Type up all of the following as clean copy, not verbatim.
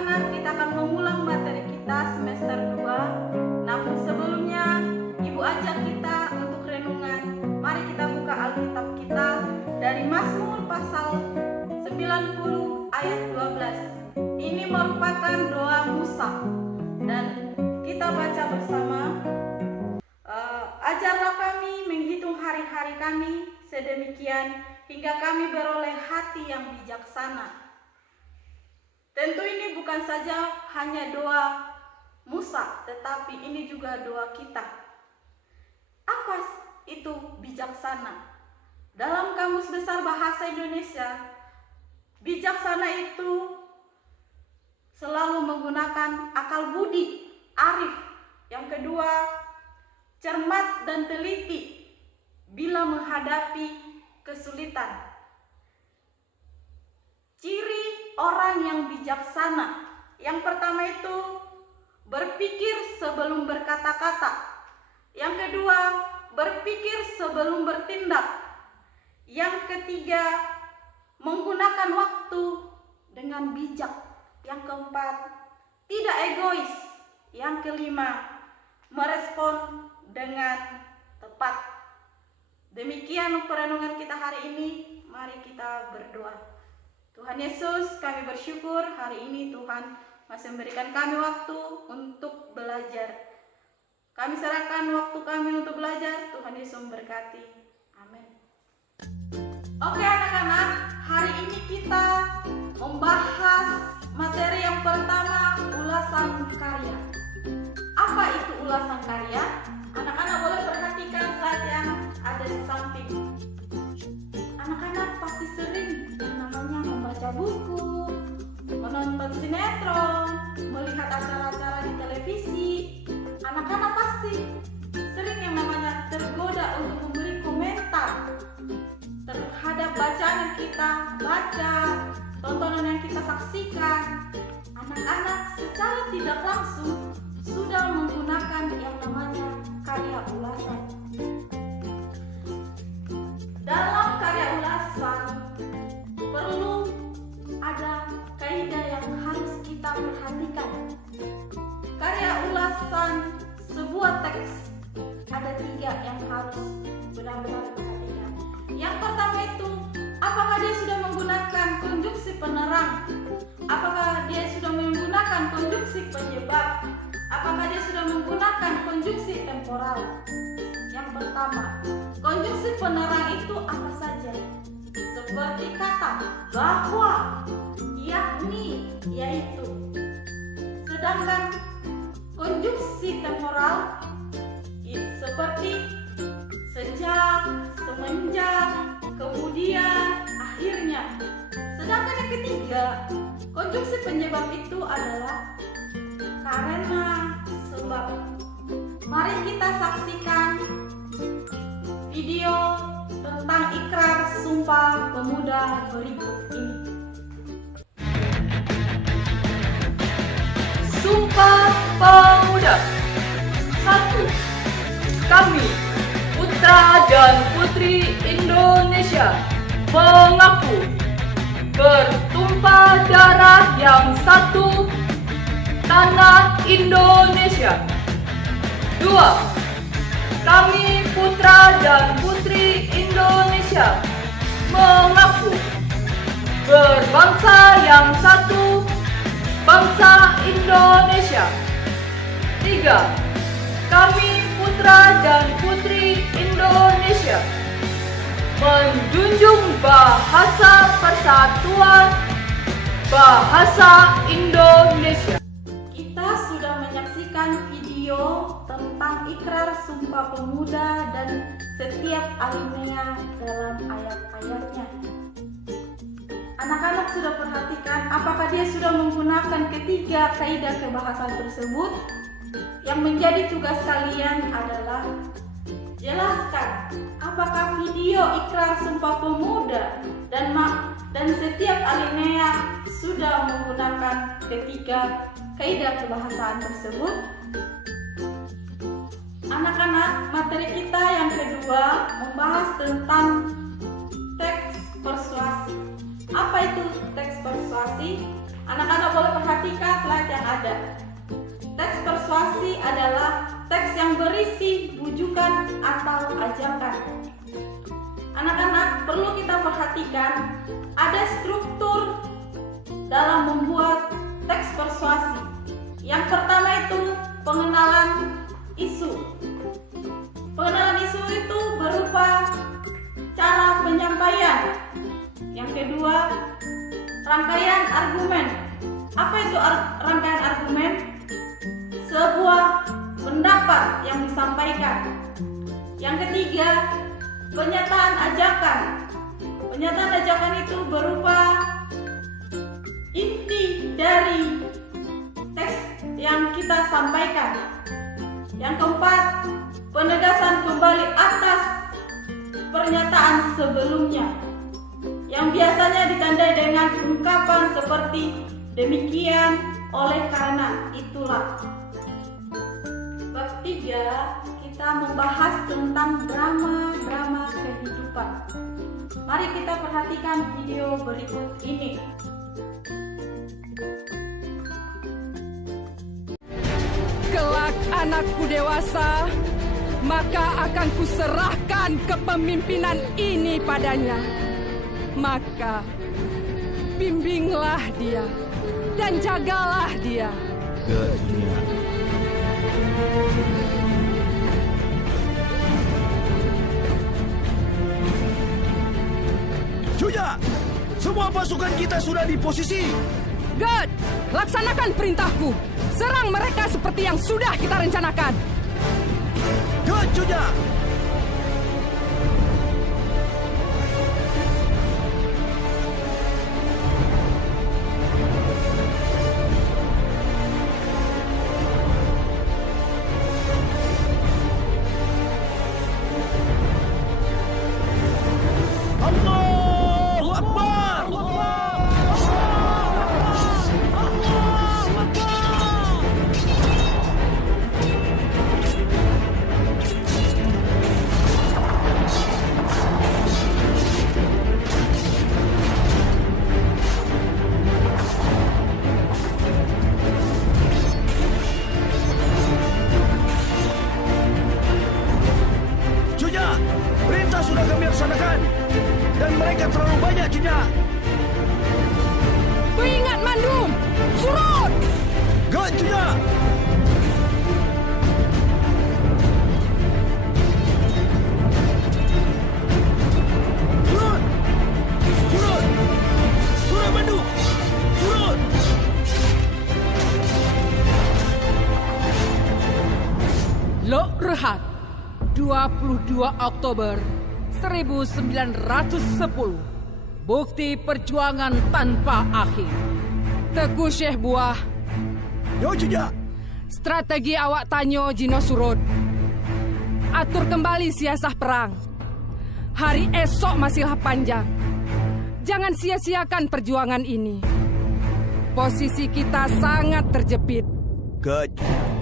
anak-anak, kita akan mengulang materi kita semester 2. Namun sebelumnya, Ibu ajak kita untuk renungan. Mari kita buka Alkitab kita dari Mazmur pasal 90 ayat 12. Ini merupakan doa Musa dan kita baca bersama. Ajarlah kami menghitung hari-hari kami sedemikian hingga kami beroleh hati yang bijaksana. Tentu ini bukan saja hanya doa Musa, tetapi ini juga doa kita. Apa itu bijaksana? Dalam Kamus Besar Bahasa Indonesia, bijaksana itu selalu menggunakan akal budi, arif. Yang kedua, cermat dan teliti bila menghadapi kesulitan. Ciri orang yang bijaksana. Yang pertama itu berpikir sebelum berkata-kata. Yang kedua, berpikir sebelum bertindak. Yang ketiga, menggunakan waktu dengan bijak. Yang keempat, tidak egois. Yang kelima, merespon dengan tepat. Demikian perenungan kita hari ini. Mari kita berdoa. Tuhan Yesus, kami bersyukur hari ini Tuhan masih memberikan kami waktu untuk belajar. Kami serahkan waktu kami untuk belajar. Tuhan Yesus memberkati. Amin. Oke anak-anak, hari ini kita membahas materi yang pertama, ulasan karya. Apa itu ulasan karya? Anak-anak boleh perhatikan slide yang ada di samping. Anak-anak pasti sering yang namanya membaca buku, menonton sinetron, melihat acara-acara di televisi. Anak-anak pasti sering yang namanya tergoda untuk memberi komentar terhadap bacaan yang kita baca, tontonan yang kita saksikan. Anak-anak secara tidak langsung sudah menggunakan yang namanya karya ulasan. Dalam karya ulasan perlu ada kaidah yang harus kita perhatikan. Karya ulasan sebuah teks ada 3 yang harus benar-benar diperhatikan. Yang pertama itu, apakah dia sudah menggunakan konjungsi penerang? Apakah dia sudah menggunakan konjungsi penyebab? Apakah dia sudah menggunakan konjungsi temporal? Yang pertama, konjungsi penerang itu apa saja? Seperti kata bahwa, yakni, yaitu. Sedangkan konjungsi temporal seperti sejak, semenjak, kemudian, akhirnya. Sedangkan yang ketiga, konjungsi penyebab itu adalah karena, sebab. Mari kita saksikan video tentang ikrar Sumpah Pemuda berikut ini. Sumpah Pemuda. 1. Kami, putra dan putri Indonesia, mengaku bertumpah darah yang satu, tanah Indonesia. 2. Kami, putra dan putri Indonesia, mengaku berbangsa yang satu, bangsa Indonesia. 3. Kami, putra dan putri Indonesia, menjunjung bahasa persatuan, bahasa Indonesia. Kita sudah menyaksikan video tentang ikrar Sumpah Pemuda dan setiap alinea dalam ayat-ayatnya. Anak-anak sudah perhatikan apakah dia sudah menggunakan ketiga kaidah kebahasaan tersebut? Yang menjadi tugas kalian adalah jelaskan apakah video ikrar Sumpah Pemuda dan setiap alinea sudah menggunakan ketiga kaidah kebahasaan tersebut. Anak-anak, materi kita yang kedua membahas tentang teks persuasi. Apa itu teks persuasi? Anak-anak boleh perhatikan perhatikan slide yang ada. Teks persuasi adalah teks yang berisi bujukan atau ajakan. Anak-anak, perlu kita perhatikan ada struktur dalam membuat teks persuasi. Yang pertama itu pengenalan isu. Pengenalan isu itu berupa cara penyampaian. Yang kedua, rangkaian argumen. Apa itu rangkaian argumen? Sebuah pendapat yang disampaikan. Yang ketiga, pernyataan ajakan. Pernyataan ajakan itu berupa inti dari teks yang kita sampaikan. Yang keempat, penegasan kembali atas pernyataan sebelumnya, yang biasanya ditandai dengan ungkapan seperti demikian, oleh karena itulah. Bab 3, kita membahas tentang drama kehidupan. Mari kita perhatikan video berikut ini. Kelak anakku dewasa, maka akan kuserahkan kepemimpinan ini padanya. Maka bimbinglah dia dan jagalah dia. Ke dunia. Cuya, semua pasukan kita sudah di posisi. Ged, laksanakan perintahku. Serang mereka seperti yang sudah kita rencanakan. Ke Cuya. Allahu Akbar. Cuya, perintah sudah kami laksanakan. Dan mereka terlalu banyak, Cuya. Pengingat Mandum, surut! Gak, Cuya. Surut! Surut! Surut, Mandu! Surut! Lok Rehat, 22 Oktober 1910. Bukti perjuangan tanpa akhir. Teguh Syekh Buah. Yo, Cuya. Strategi awak tanyo Jino surut. Atur kembali siasah perang. Hari esok masihlah panjang. Jangan sia-siakan perjuangan ini. Posisi kita sangat terjepit. Gak, Cuya.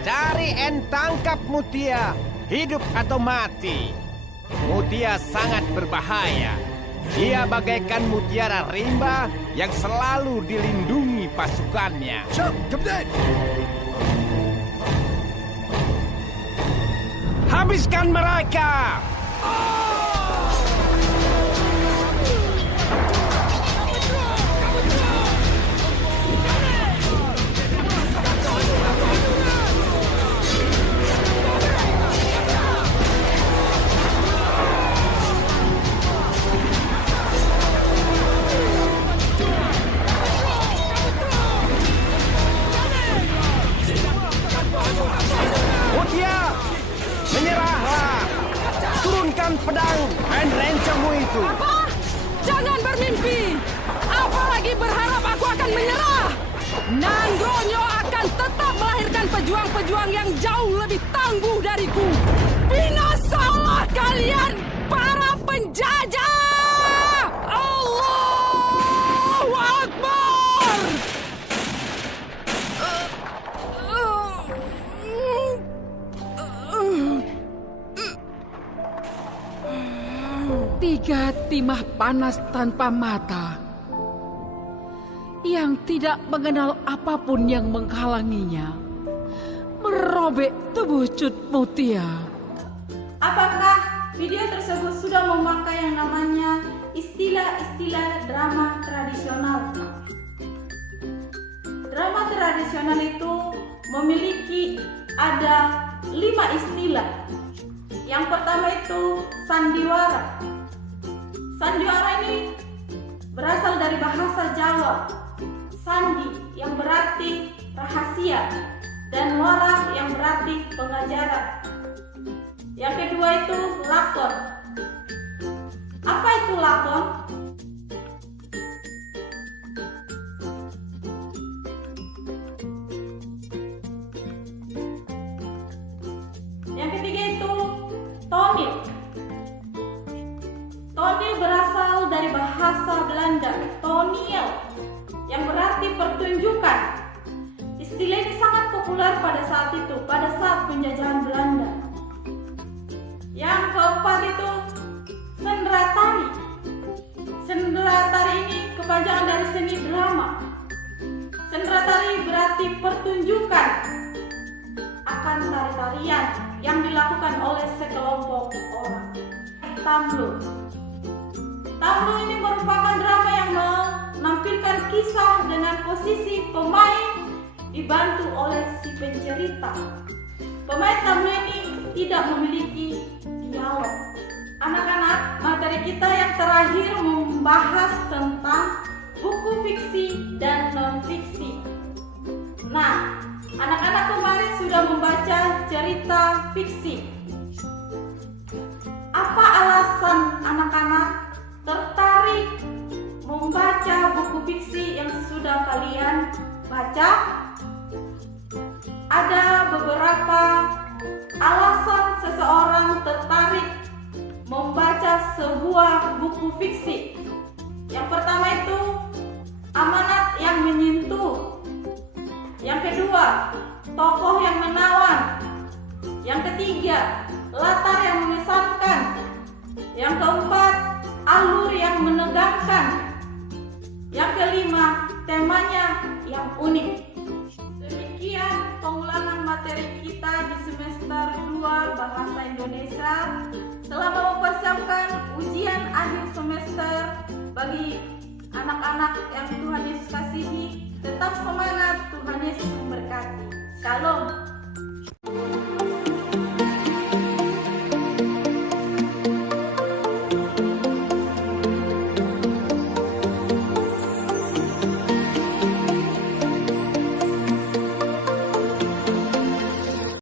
Cari and tangkap Mutia, hidup atau mati. Mutia sangat berbahaya. Dia bagaikan mutiara rimba yang selalu dilindungi pasukannya. Siap, Kapten. Habiskan mereka! Mutia, menyerahlah. Turunkan pedang dan rencangmu itu. Apa? Jangan bermimpi. Apalagi berharap aku akan menyerah. Nandronyo akan tetap melahirkan pejuang-pejuang yang jauh lebih tangguh dariku. Binasalah kalian, para penjajah! Allahu Akbar! timah panas tanpa mata, yang tidak mengenal apapun yang menghalanginya, merobek tubuh Cut Mutia. Apakah video tersebut sudah memakai yang namanya istilah-istilah drama tradisional? Drama tradisional itu memiliki ada 5 istilah. Yang pertama itu sandiwara. Sandiwara ini berasal dari bahasa Jawa. Sandi yang berarti rahasia dan wara yang berarti pengajaran. Yang kedua itu lakon. Apa itu lakon? Yang ketiga itu tonil. Tonil berasal dari bahasa Belanda, toniel, yang berarti pertunjukan. Istilah ini sangat populer pada saat itu, pada saat penjajahan Belanda. Yang keempat itu sendratari. Sendratari ini kepanjangan dari seni drama. Sendratari berarti pertunjukan akan tari-tarian yang dilakukan oleh sekelompok orang. Tamlo. Tamlo ini merupakan drama yang menampilkan kisah dengan posisi pemain dibantu oleh si pencerita. Pemain tamlo ini tidak memiliki dialog. Anak-anak, materi kita yang terakhir membahas tentang buku fiksi dan non-fiksi. Nah, anak-anak kemarin sudah membaca cerita fiksi. Apa alasan anak-anak tertarik membaca buku fiksi yang sudah kalian baca? Ada beberapa alasan seseorang tertarik membaca sebuah buku fiksi. Yang pertama itu amanat yang menyentuh. Yang kedua, tokoh yang menawan. Yang ketiga, latar yang mengesankan. Yang keempat, alur yang menegangkan. Yang kelima, temanya yang unik. Demikian pengulangan materi kita di semester 2 Bahasa Indonesia selama mempersiapkan ujian akhir semester bagi anak-anak yang Tuhan Yesus kasihi. Tetap semangat, Tuhan Yesus memberkati. Shalom.